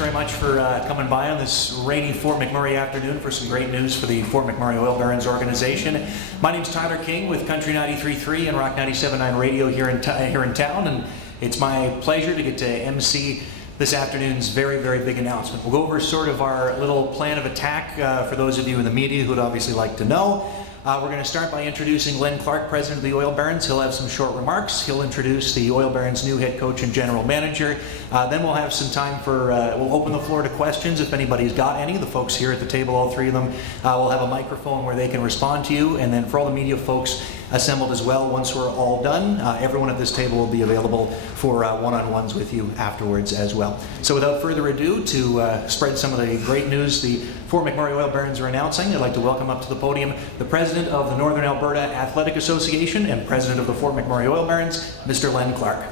very much for coming by on this rainy Fort McMurray afternoon for some great news for the Fort McMurray Oil Barons organization. My name's Tyler King with Country 93.3 and Rock 97.9 Radio here in town, and it's my pleasure to get to MC this afternoon's very, very big announcement. We'll go over sort of our little plan of attack for those of you in the media who would obviously like to know. We're going to start by introducing Len Clark, president of the Oil Barons. He'll have some short remarks. He'll introduce the Oil Barons' new head coach and general manager. Then we'll have some time for, we'll open the floor to questions if anybody's got any. The folks here at the table, all three of them, will have a microphone where they can respond to you. And then for all the media folks assembled as well, once we're all done, everyone at this table will be available for one-on-ones with you afterwards as well. So without further ado, to spread some of the great news the Fort McMurray Oil Barons are announcing, I'd like to welcome up to the podium the president of the Northern Alberta Athletic Association and president of the Fort McMurray Oil Barons, Mr. Len Clark.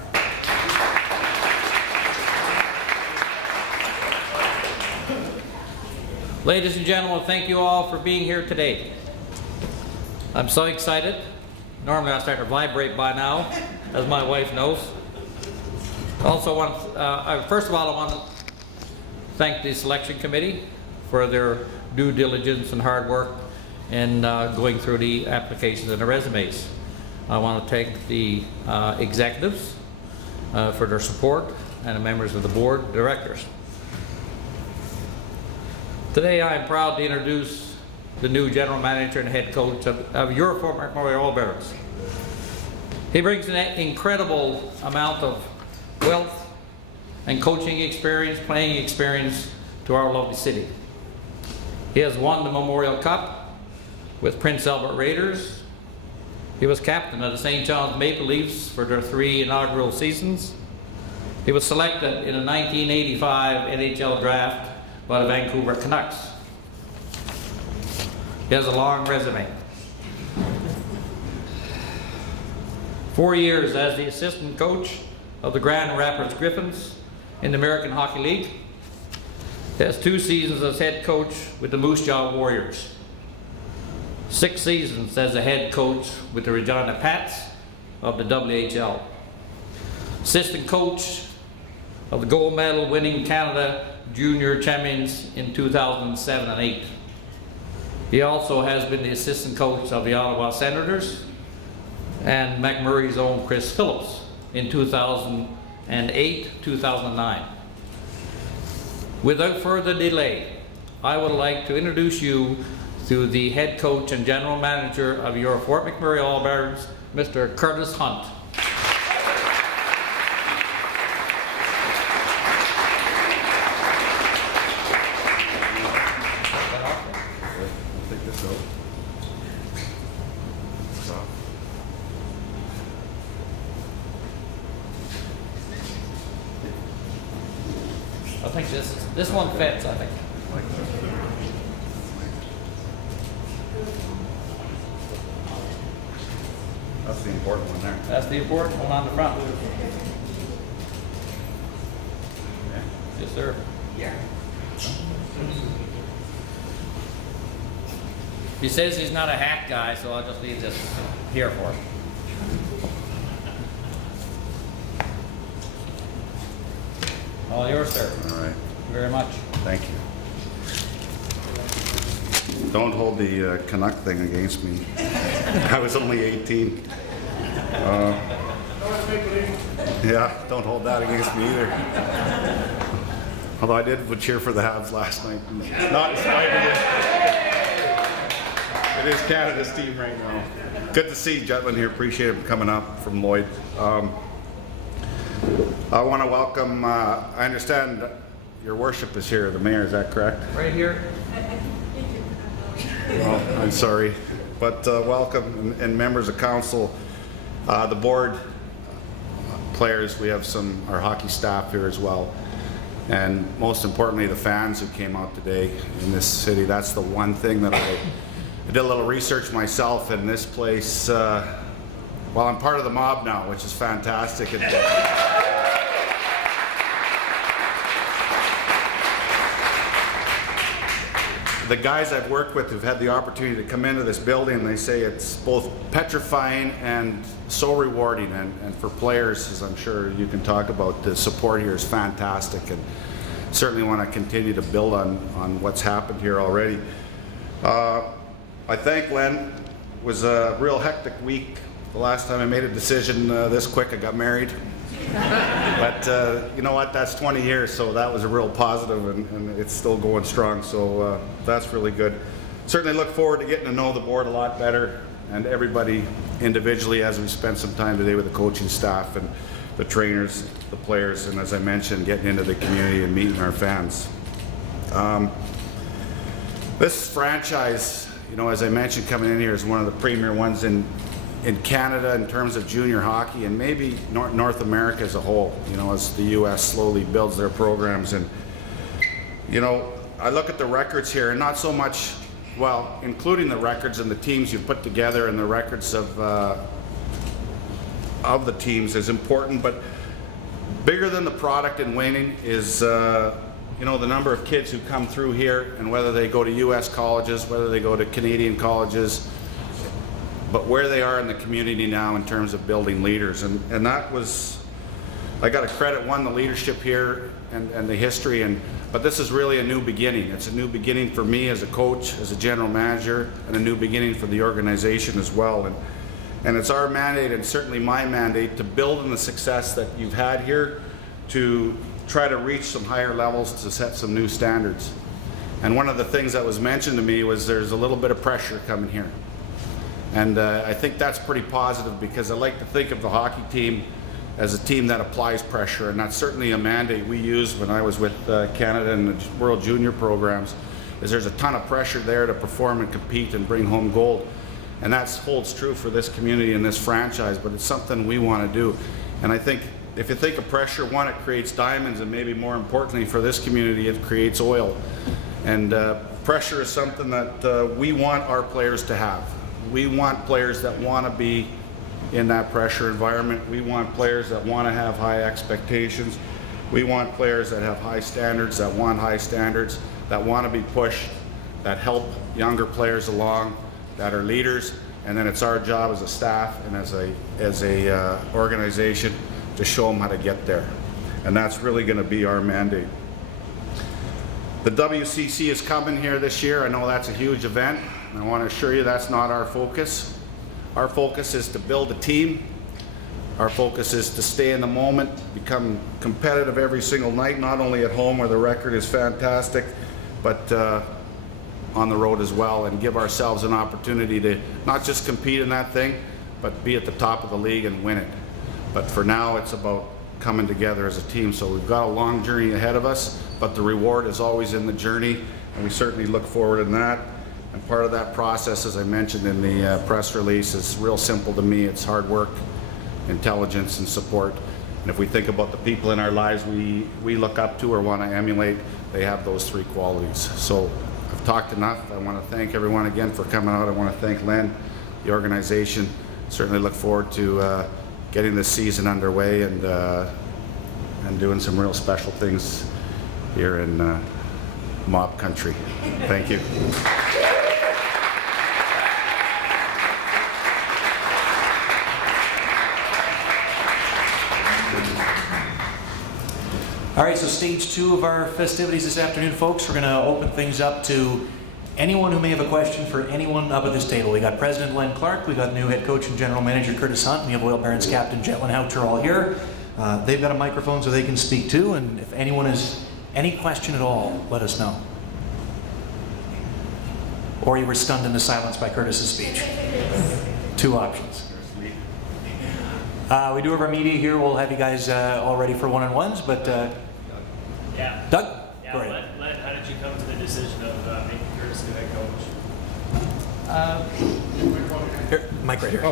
Ladies and gentlemen, thank you all for being here today. I'm so excited. Normally I start to vibrate by now, as my wife knows. Also, first of all, I want to thank the selection committee for their due diligence and hard work in going through the applications and the resumes. I want to thank the executives for their support and the members of the board of directors. Today I am proud to introduce the new general manager and head coach of your Fort McMurray Oil Barons. He brings an incredible amount of wealth and coaching experience, playing experience to our lovely city. He has won the Memorial Cup with Prince Albert Raiders. He was captain of the St. John's Maple Leafs for their 3 inaugural seasons. He was selected in the 1985 NHL draft by the Vancouver Canucks. He has a long resume. 4 years as the assistant coach of the Grand Rapids Griffins in the American Hockey League. He has 2 seasons as head coach with the Moose Jaw Warriors. 6 seasons as a head coach with the Regina Pats of the WHL. Assistant coach of the gold medal winning Canada Junior Champions in 2007 and 8. He also has been the assistant coach of the Ottawa Senators and McMurray's own Chris Phillips in 2008-2009. Without further delay, I would like to introduce you to the head coach and general manager of your Fort McMurray Oil Barons, Mr. Curtis Hunt. I think this one fits, I think. That's the important one there. That's the important one on the front. Yeah. Yes, sir. Yeah. He says he's not a hat guy, so I'll just leave this here for him. All yours, sir. All right. Thank you very much. Thank you. Don't hold the Canuck thing against me. I was only 18. Yeah, don't hold that against me either. Although I would cheer for the Habs last night. Not in spite of it. It is Canada's team right now. Good to see Jetlin here. Appreciate him coming up from Lloyd. I want to welcome, I understand your worship is here, the mayor, is that correct? Right here. Well, I'm sorry, but welcome, and members of council, the board, players, we have our hockey staff here as well, and most importantly, the fans who came out today in this city. That's the one thing that I did a little research myself in this place. Well, I'm part of the mob now, which is fantastic. The guys I've worked with who've had the opportunity to come into this building, they say it's both petrifying and so rewarding, and for players, as I'm sure you can talk about, the support here is fantastic. And certainly want to continue to build on what's happened here already. I think, Len, it was a real hectic week. The last time I made a decision this quick, I got married. But you know what, that's 20 years, so that was a real positive, and it's still going strong, so that's really good. Certainly look forward to getting to know the board a lot better and everybody individually as we spend some time today with the coaching staff and the trainers, the players, and as I mentioned, getting into the community and meeting our fans. This franchise, you know, as I mentioned, coming in here is one of the premier ones in Canada in terms of junior hockey, and maybe North America as a whole, you know, as the U.S. slowly builds their programs. And, you know, I look at the records here, and not so much, well, including the records and the teams you put together and the records of the teams is important, but bigger than the product and winning is, you know, the number of kids who come through here, and whether they go to U.S. colleges, whether they go to Canadian colleges, but where they are in the community now in terms of building leaders. And that was, I got to credit, one, the leadership here and the history, but this is really a new beginning. It's a new beginning for me as a coach, as a general manager, and a new beginning for the organization as well. And it's our mandate, and certainly my mandate, to build on the success that you've had here, to try to reach some higher levels, to set some new standards. And one of the things that was mentioned to me was there's a little bit of pressure coming here. And I think that's pretty positive, because I like to think of the hockey team as a team that applies pressure, and that's certainly a mandate we used when I was with Canada and the World Junior programs, is there's a ton of pressure there to perform and compete and bring home gold. And that holds true for this community and this franchise, but it's something we want to do. And I think if you think of pressure, one, it creates diamonds, and maybe more importantly for this community, it creates oil. And pressure is something that we want our players to have. We want players that want to be in that pressure environment. We want players that want to have high expectations. We want players that have high standards, that want high standards, that want to be pushed, that help younger players along, that are leaders. And then it's our job as a staff and as a organization to show them how to get there. And that's really going to be our mandate. The WCC is coming here this year. I know that's a huge event. I want to assure you that's not our focus. Our focus is to build a team. Our focus is to stay in the moment, become competitive every single night, not only at home where the record is fantastic, but on the road as well, and give ourselves an opportunity to not just compete in that thing, but be at the top of the league and win it. But for now, it's about coming together as a team. So we've got a long journey ahead of us, but the reward is always in the journey, and we certainly look forward in that. And part of that process, as I mentioned in the press release, is real simple to me. It's hard work, intelligence, and support. And if we think about the people in our lives we look up to or want to emulate, they have those three qualities. So I've talked enough. I want to thank everyone again for coming out. I want to thank Len, the organization. Certainly look forward to getting this season underway and doing some real special things here in Mob Country. Thank you. All right, so stage 2 of our festivities this afternoon, folks. We're going to open things up to anyone who may have a question for anyone up at this table. We got President Len Clark, we got new head coach and general manager Curtis Hunt, and we have Oil Barons captain Jetlyn Houcher all here. They've got a microphone so they can speak too, and if anyone has any question at all, let us know. Or you were stunned into silence by Curtis's speech. 2 options. We do have our media here. We'll have you guys all ready for one-on-ones, but Yeah. Doug? Yeah, Go ahead. Len, how did you come to the decision of making Curtis the head coach? Here, mic right here.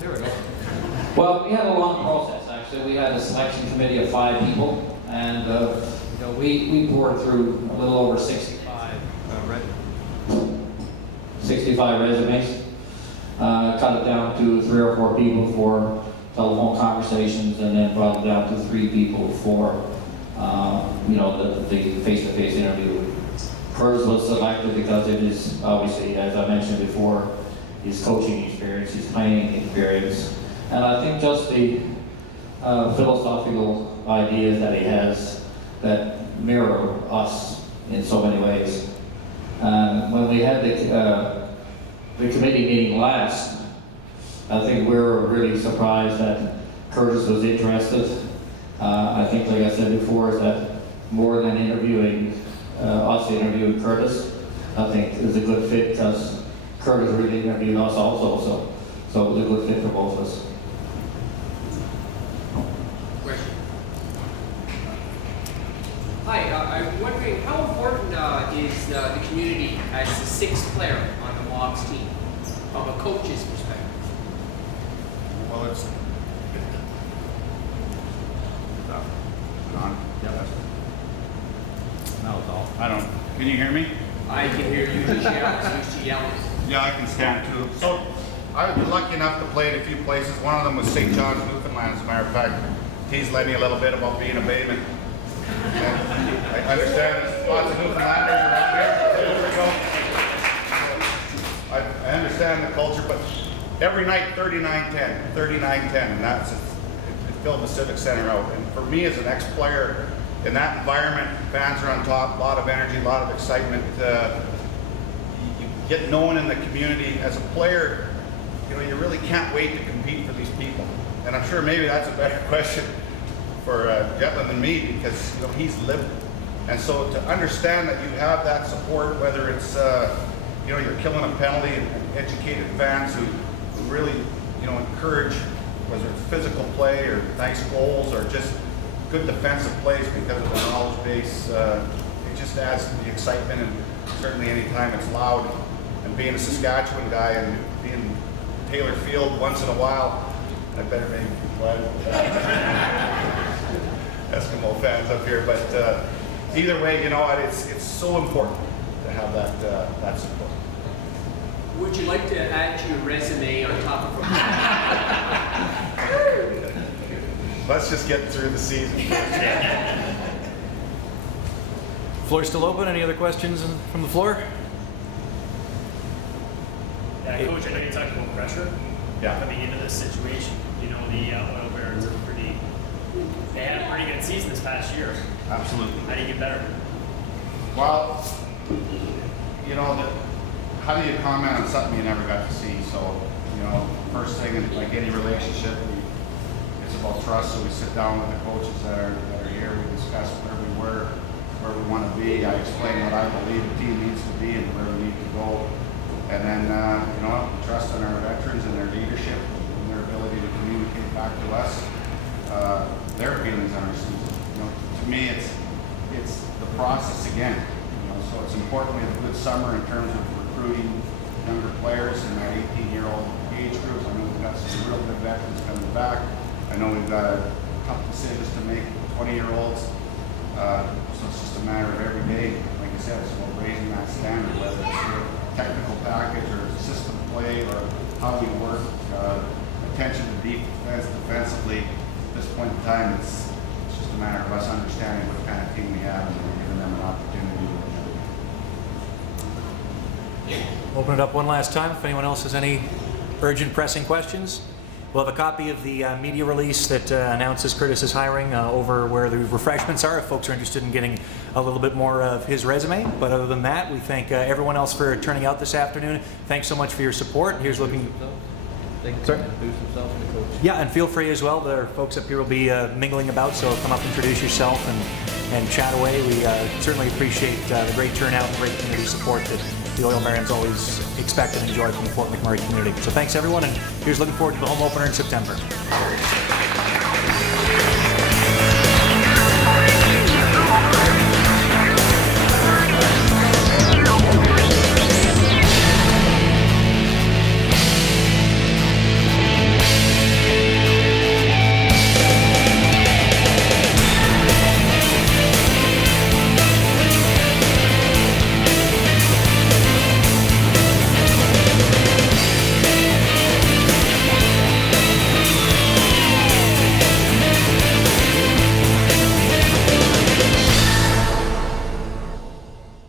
There we go. Well, we had a long process, actually. We had a selection committee of 5 people, and you know, we poured through a little over 65 resumes. Cut it down to 3 or 4 people for telephone conversations, and then brought it down to 3 people for you know, the face-to-face interview. Curtis was selected because it is obviously, as I mentioned before, his coaching experience, his playing experience, and I think just the philosophical ideas that he has that mirror us in so many ways. When we had the committee meeting last, I think we were really surprised that Curtis was interested. I think, like I said before, is that more than interviewing us interviewing Curtis, I think it was a good fit because Curtis really interviewed us also, so it was a good fit for both of us. Question. Hi, I'm wondering how important is the community as the sixth player on the Mocs team from a coach's perspective? Well, it's on. Yeah, that's. That was all. I don't. Can you hear me? I can hear you just yelling. Yeah, I can stand too. So, I've been lucky enough to play in a few places. One of them was St. John's, Newfoundland, as a matter of fact. Teased Lenny a little bit about being a Bayman. And I understand there's lots of Newfoundlanders around here. There we go. I understand the culture, but every night 39-10, 39-10, and that's it filled the Civic Center out. And for me as an ex-player, in that environment, fans are on top, a lot of energy, a lot of excitement. You get known in the community as a player. You know, you really can't wait to compete for these people. And I'm sure maybe that's a better question for Jetland than me, because you know he's lived it. And so to understand that you have that support, whether it's you know, you're killing a penalty, and educated fans who really, you know, encourage whether it's physical play or nice goals or just good defensive plays because of the knowledge base, it just adds to the excitement. And certainly anytime it's loud, and being a Saskatchewan guy and being Taylor Field once in a while, I better make Eskimo fans up here. But either way, you know, it's so important to have that support. Would you like to add to your resume on top of Let's just get through the season. Floor's still open. Any other questions from the floor? Yeah, Coach, I know you talked about pressure. Yeah. Coming into this situation, you know, the Oil Barons are they had a pretty good season this past year. Absolutely. How do you get better? Well, you know, how do you comment on something you never got to see? So, you know, first thing, in like any relationship, it's about trust. So we sit down with the coaches that are here. We discuss where we were, where we want to be. I explain what I believe the team needs to be and where we need to go. And then, you know, trust in our veterans and their leadership and their ability to communicate back to us their feelings on our season. You know, to me, it's the process again. You know, so it's important we have a good summer in terms of recruiting younger players in that 18-year-old age group. I know we've got some real good veterans coming back. I know we've got a couple decisions to make, 20-year-olds. So it's just a matter of every day. Like I said, it's about raising that standard, whether it's your technical package or system play or how we work, attention to defense, defensively. At this point in time, it's just a matter of us understanding what kind of team we have and giving them an opportunity to Open it up one last time if anyone else has any urgent, pressing questions. We'll have a copy of the media release that announces Curtis's hiring over where the refreshments are if folks are interested in getting a little bit more of his resume. But other than that, we thank everyone else for turning out this afternoon. Thanks so much for your support. Here's looking. Sorry? Yeah, and feel free as well. There are folks up here will be mingling about, so come up, introduce yourself, and chat away. We certainly appreciate the great turnout and great community support that the Oil Barons always expect and enjoy from the Fort McMurray community. So thanks everyone, and here's looking forward to the home opener in September.